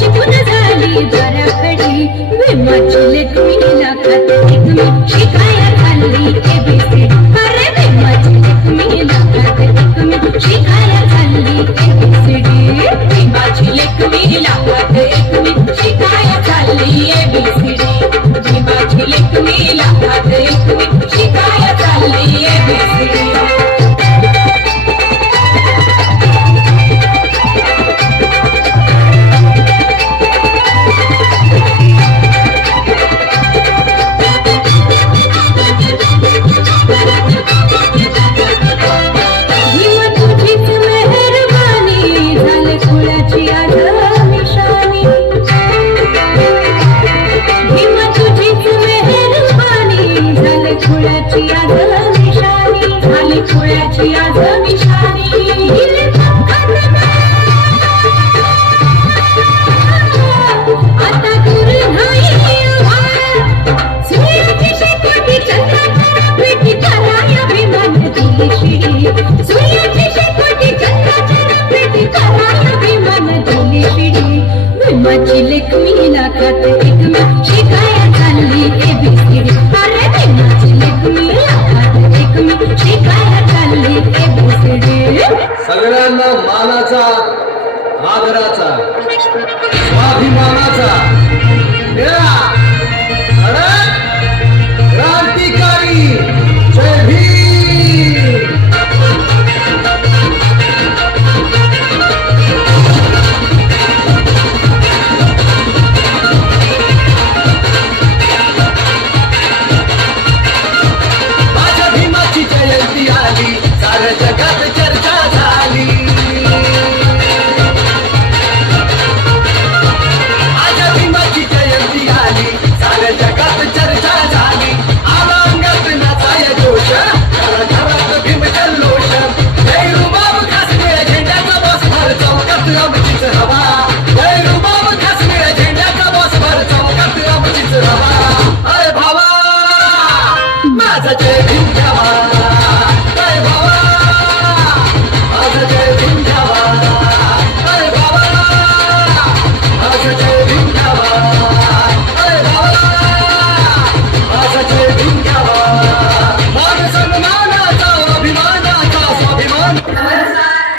शिकून झाली द्वाराखडी भीमाची लेकमीला खात एकमी शिकाया चालली एबीसी अरे भीमाची लेकमीला खात एकमी शिकाया चालली एबीसीडी भीमाची लेकमीला खात एकमी शिकाया चालली एबीसीडी भीमाची लेकमीला खात एकमी शिकाया चालली एबीसीडी खुळ्याची आज निशाणी आता दूर नाही सूर्याची शेकोटी चंद्राच्या पेटी कराया विमान दिली शिडी सूर्याची शेकोटी चंद्राच्या पेटी कराया विमान दिली शिडी भीमाची लेकमीला खात एकमी शिकाया चालली एबीसीडी अरे भीमाची लेकमीला खात एकमी शिकाया चालली एबीसीडी सगळ्यांना मानाचा आदराचा स्वाभिमानाचा